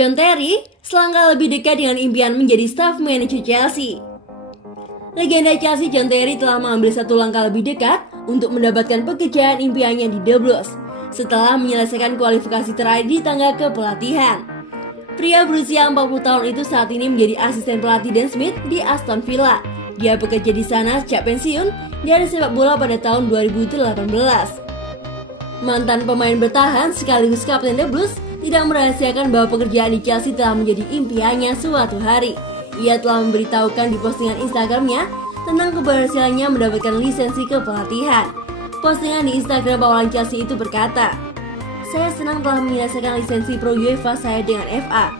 John Terry selangkah lebih dekat dengan impian menjadi staf manajer Chelsea. Legenda Chelsea John Terry telah mengambil satu langkah lebih dekat untuk mendapatkan pekerjaan impiannya di The Blues setelah menyelesaikan kualifikasi terakhir di tangga kepelatihan. Pria berusia 40 tahun itu saat ini menjadi asisten pelatih Dan Smith di Aston Villa. Dia bekerja di sana sejak pensiun dari sepak bola pada tahun 2018. Mantan pemain bertahan sekaligus kapten The Blues tidak merahasiakan bahwa pekerjaan di Chelsea telah menjadi impiannya suatu hari. Ia telah memberitahukan di postingan Instagramnya tentang keberhasilannya mendapatkan lisensi kepelatihan. Postingan di Instagram bawahan Chelsea itu berkata, "Saya senang telah menyelesaikan lisensi Pro UEFA saya dengan FA.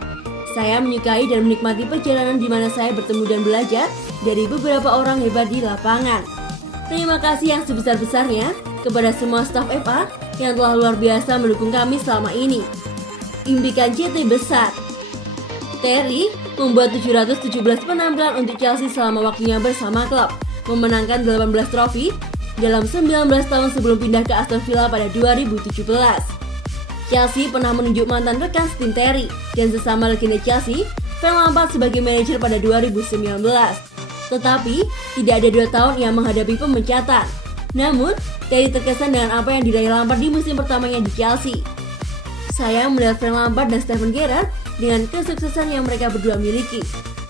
Saya menyukai dan menikmati perjalanan di mana saya bertemu dan belajar dari beberapa orang hebat di lapangan. Terima kasih yang sebesar-besarnya kepada semua staf FA yang telah luar biasa mendukung kami selama ini. Impikan CT besar." Terry membuat 717 penampilan untuk Chelsea selama waktunya bersama klub, memenangkan 18 trofi dalam 19 tahun sebelum pindah ke Aston Villa pada 2017. Chelsea pernah menunjuk mantan rekan tim Terry dan sesama legenda Chelsea, Frank Lampard sebagai manajer pada 2019. Tetapi, tidak ada 2 tahun ia menghadapi pemecatan. Namun, Terry terkesan dengan apa yang diraih Lampard di musim pertamanya di Chelsea. "Saya melihat Frank Lampard dan Steven Gerrard dengan kesuksesan yang mereka berdua miliki.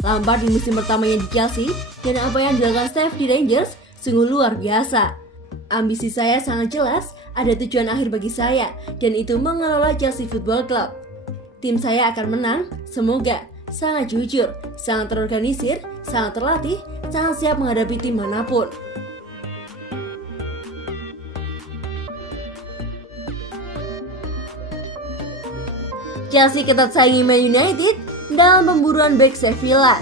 Lampard di musim pertamanya di Chelsea dan apa yang dilakukan Steve di Rangers sungguh luar biasa. Ambisi saya sangat jelas, ada tujuan akhir bagi saya, dan itu mengelola Chelsea Football Club. Tim saya akan menang, semoga. Sangat jujur, sangat terorganisir, sangat terlatih, sangat siap menghadapi tim manapun." Chelsea ketat saingi Man United dalam pemburuan bek Sevilla.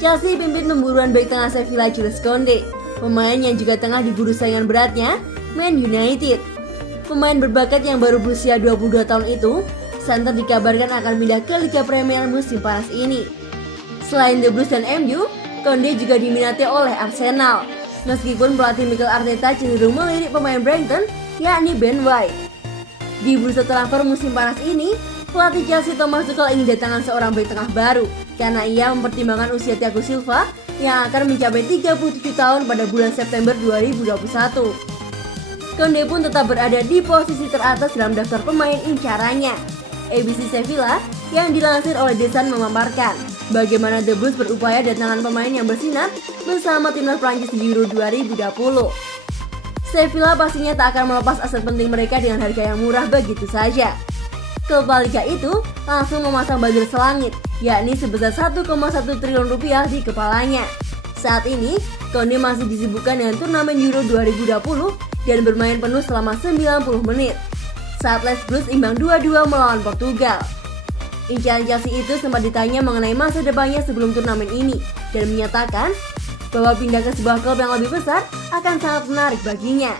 Chelsea pimpin pemburuan bek tengah Sevilla Jules Koundé, pemain yang juga tengah diburu saingan beratnya Man United. Pemain berbakat yang baru berusia 22 tahun itu, santer dikabarkan akan pindah ke Liga Premier musim panas ini. Selain The Blues dan MU, Koundé juga diminati oleh Arsenal. Meskipun pelatih Mikel Arteta cenderung melirik pemain Brighton, yakni Ben White. Di bursa transfer musim panas ini, pelatih Chelsea Thomas Tuchel ingin datangkan seorang bek tengah baru karena ia mempertimbangkan usia Thiago Silva yang akan mencapai 37 tahun pada bulan September 2021. Koundé pun tetap berada di posisi teratas dalam daftar pemain incarannya. ABC Sevilla yang dilansir oleh The Sun memaparkan bagaimana The Blues berupaya datangkan pemain yang bersinar bersama timnas Prancis di Euro 2020. Sevilla pastinya tak akan melepas aset penting mereka dengan harga yang murah begitu saja. Klub La Liga itu langsung memasang buzzer selangit, yakni sebesar 1,1 triliun rupiah di kepalanya. Saat ini, Koundé masih disibukkan dengan turnamen Euro 2020 dan bermain penuh selama 90 menit. Saat Les Blues imbang 2-2 melawan Portugal. Incaran Chelsea itu sempat ditanya mengenai masa depannya sebelum turnamen ini dan menyatakan bahwa pindah ke sebuah klub yang lebih besar akan sangat menarik baginya.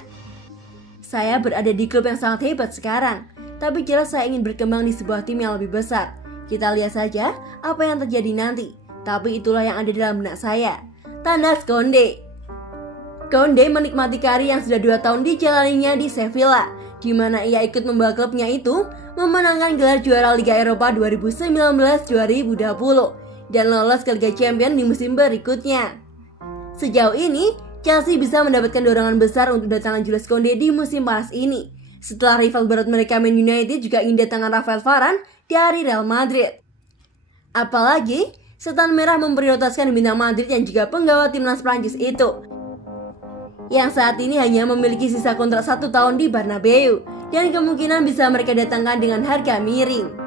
"Saya berada di klub yang sangat hebat sekarang, tapi jelas saya ingin berkembang di sebuah tim yang lebih besar. Kita lihat saja apa yang terjadi nanti, tapi itulah yang ada dalam benak saya," tandas Koundé. Koundé menikmati karir yang sudah 2 tahun dijalaninya di Sevilla, di mana ia ikut membawa klubnya itu memenangkan gelar juara Liga Eropa 2019-2020 dan lolos ke Liga Champions di musim berikutnya. Sejauh ini, Chelsea bisa mendapatkan dorongan besar untuk datangkan Jules Koundé di musim panas ini, setelah rival berat mereka Man United juga ingin datangkan Rafael Varane dari Real Madrid. Apalagi, Setan Merah memprioritaskan bintang Madrid yang juga penggawa timnas Prancis itu, yang saat ini hanya memiliki sisa kontrak 1 tahun di Bernabeu, dan kemungkinan bisa mereka datangkan dengan harga miring.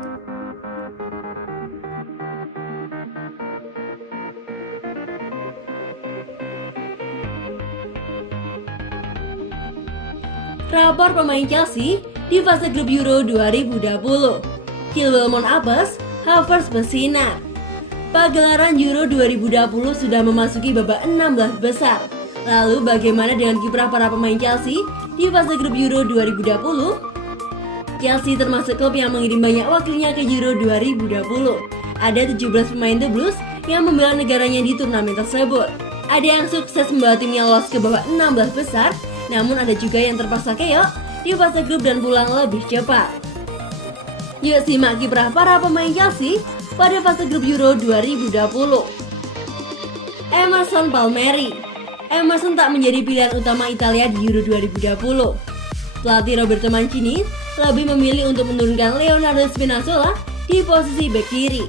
Rapor pemain Chelsea di fase grup Euro 2020. Chilwell Abbas, Havertz bersinar. Pagelaran Euro 2020 sudah memasuki babak 16 besar. Lalu bagaimana dengan kiprah para pemain Chelsea di fase grup Euro 2020? Chelsea termasuk klub yang mengirim banyak wakilnya ke Euro 2020. Ada 17 pemain The Blues yang membela negaranya di turnamen tersebut. Ada yang sukses membawa timnya lolos ke babak 16 besar, namun ada juga yang terpaksa keok di fase grup dan pulang lebih cepat. Yuk simak kiprah para pemain Chelsea pada fase grup Euro 2020. Emerson Palmieri. Emerson tak menjadi pilihan utama Italia di Euro 2020. Pelatih Roberto Mancini lebih memilih untuk menurunkan Leonardo Spinazzola di posisi bek kiri.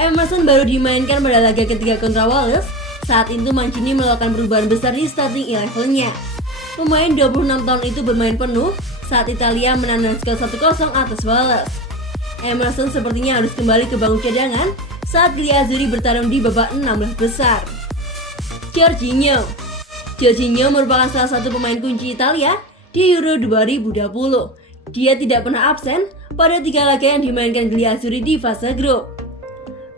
Emerson baru dimainkan pada laga ketiga kontra Wales. Saat itu Mancini melakukan perubahan besar di starting 11-nya. Pemain 26 tahun itu bermain penuh saat Italia menang dengan skor 1-0 atas Wales. Emerson sepertinya harus kembali ke bangku cadangan saat Gli Azzurri bertarung di babak 16 besar. Jorginho merupakan salah satu pemain kunci Italia di Euro 2020. Dia tidak pernah absen pada 3 laga yang dimainkan Gli Azzurri di fase grup.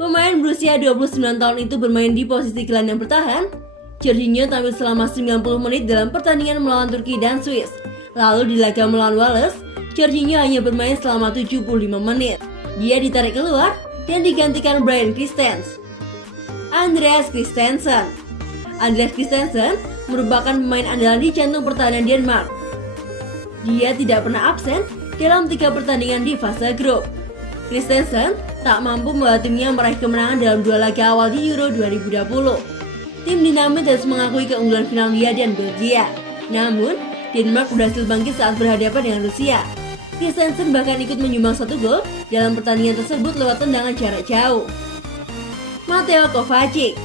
Pemain berusia 29 tahun itu bermain di posisi gelandang bertahan. Jorginho tampil selama 90 menit dalam pertandingan melawan Turki dan Swiss. Lalu di laga melawan Wales, Jorginho hanya bermain selama 75 menit. Dia ditarik keluar dan digantikan Bryan Christensen. Andreas Christensen merupakan pemain andalan di jantung pertahanan Denmark. Dia tidak pernah absen dalam 3 pertandingan di fase grup. Christensen tak mampu membawa timnya meraih kemenangan dalam 2 laga awal di Euro 2020. Tim dinamis harus mengakui keunggulan Finlandia dan Belgia. Namun, Denmark berhasil bangkit saat berhadapan dengan Rusia. Christensen bahkan ikut menyumbang 1 gol dalam pertandingan tersebut lewat tendangan jarak jauh. Mateo Kovacic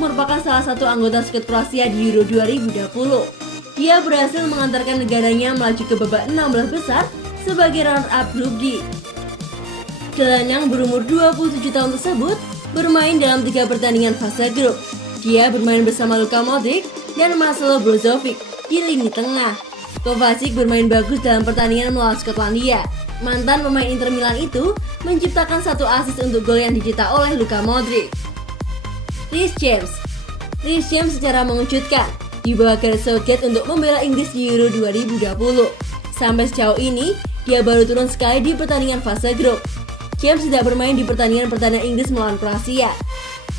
merupakan salah satu anggota skuad Kroasia di Euro 2020. Dia berhasil mengantarkan negaranya melaju ke babak 16 besar sebagai runner-up grup D. Gelandang berumur 27 tahun tersebut bermain dalam 3 pertandingan fase grup. Dia bermain bersama Luka Modric dan Marcelo Brozovic di lini tengah. Kovacic bermain bagus dalam pertandingan melawan Skotlandia. Mantan pemain Inter Milan itu menciptakan 1 assist untuk gol yang dicetak oleh Luka Modric. Reece James secara mengejutkan dibawa Gareth Southgate untuk membela Inggris di Euro 2020. Sampai sejauh ini, dia baru turun sekali di pertandingan fase grup. James tidak bermain di pertandingan perdana Inggris melawan Kroasia.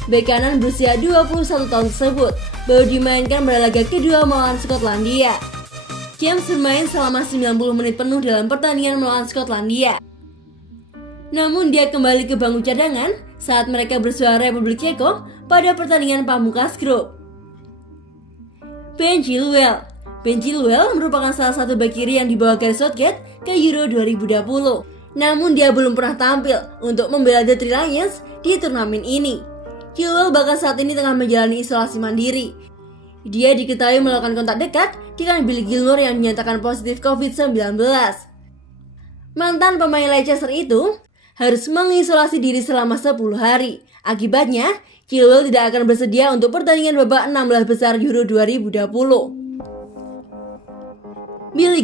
Bek kanan berusia 21 tahun tersebut baru dimainkan pada laga kedua melawan Skotlandia. James bermain selama 90 menit penuh dalam pertandingan melawan Skotlandia. Namun dia kembali ke bangku cadangan saat mereka bersuara Republik Ceko pada pertandingan pamungkas grup. Ben Chilwell merupakan salah satu bek kiri yang dibawa Gareth Southgate ke Euro 2020. Namun dia belum pernah tampil untuk membela The Three Lions di turnamen ini. Chilwell bahkan saat ini tengah menjalani isolasi mandiri. Dia diketahui melakukan kontak dekat dengan Billy Gilmour yang dinyatakan positif COVID-19. Mantan pemain Leicester itu harus mengisolasi diri selama 10 hari. Akibatnya, Chilwell tidak akan bersedia untuk pertandingan babak 16 besar Euro 2020. Billy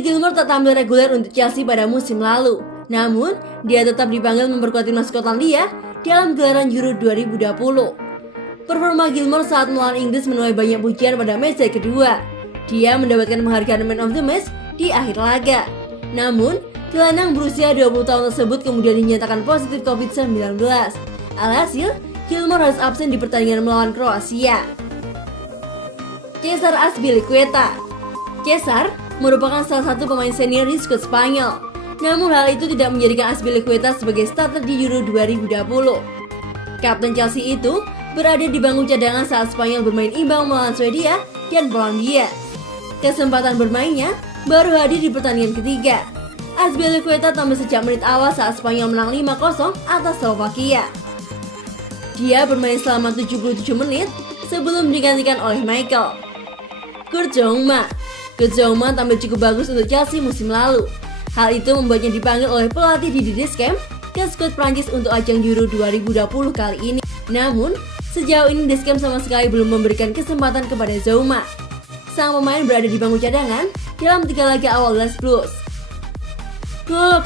Gilmour tak tampil reguler untuk Chelsea pada musim lalu. Namun, dia tetap dipanggil memperkuat timnas Skotlandia dalam gelaran Euro 2020. Performa Gilmour saat melawan Inggris menuai banyak pujian pada match kedua. Dia mendapatkan penghargaan Man of the Match di akhir laga. Namun, gelandang berusia 20 tahun tersebut kemudian dinyatakan positif COVID-19. Alhasil, Gilmour harus absen di pertandingan melawan Kroasia. Cesar Azpilicueta merupakan salah satu pemain senior di skuad Spanyol. Namun hal itu tidak menjadikan Azpilicueta sebagai starter di Euro 2020. Kapten Chelsea itu berada di bangku cadangan saat Spanyol bermain imbang melawan Swedia dan Polandia. Kesempatan bermainnya baru hadir di pertandingan ketiga. Azpilicueta tampil sejak menit awal saat Spanyol menang 5-0 atas Slovakia. Dia bermain selama 77 menit sebelum digantikan oleh Michael. Kurt Zouma tampil cukup bagus untuk Chelsea musim lalu. Hal itu membuatnya dipanggil oleh pelatih Didier Deschamps ke skuad Prancis untuk ajang Euro 2020 kali ini. Namun, sejauh ini Deschamps sama sekali belum memberikan kesempatan kepada Zouma. Sang pemain berada di bangku cadangan dalam 3 laga awal Les Blues. N'Golo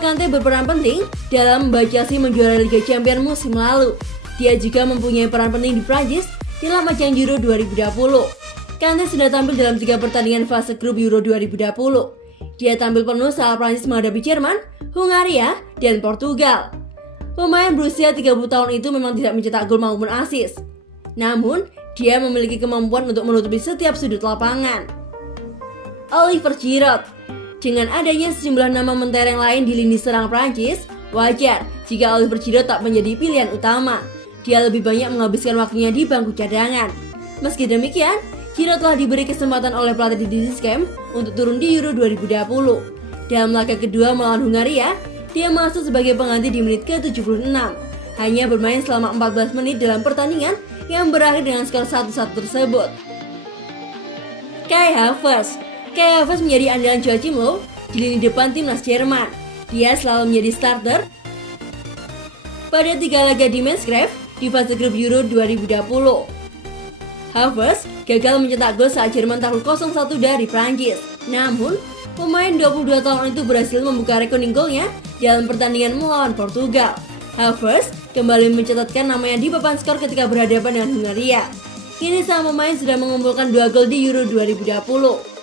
Kante berperan penting dalam membawa Chelsea menjuarai Liga Champions musim lalu. Dia juga mempunyai peran penting di Prancis dalam ajang Euro 2020. Kante sudah tampil dalam 3 pertandingan fase grup Euro 2020. Dia tampil penuh saat Prancis menghadapi Jerman, Hungaria, dan Portugal. Pemain berusia 30 tahun itu memang tidak mencetak gol maupun assist. Namun, dia memiliki kemampuan untuk menutupi setiap sudut lapangan. Oliver Dengan adanya sejumlah nama mentereng lain di lini serang Prancis, wajar jika Oliver Giroud tak menjadi pilihan utama. Dia lebih banyak menghabiskan waktunya di bangku cadangan. Meski demikian, Giroud telah diberi kesempatan oleh pelatih Didier Deschamps untuk turun di Euro 2020. Dalam laga kedua melawan Hungaria, dia masuk sebagai pengganti di menit ke-76. Hanya bermain selama 14 menit dalam pertandingan yang berakhir dengan skor 1-1 tersebut. Kai Havertz menjadi andalan Joachim Löw di lini depan timnas Jerman. Dia selalu menjadi starter pada 3 laga di Mainz-Graf di fase grup Euro 2020. Havertz gagal mencetak gol saat Jerman takluk 0-1 dari Prancis. Namun, pemain 22 tahun itu berhasil membuka rekening golnya dalam pertandingan melawan Portugal. Havertz kembali mencatatkan namanya di papan skor ketika berhadapan dengan Hungaria. Kini sang pemain sudah mengumpulkan 2 gol di Euro 2020.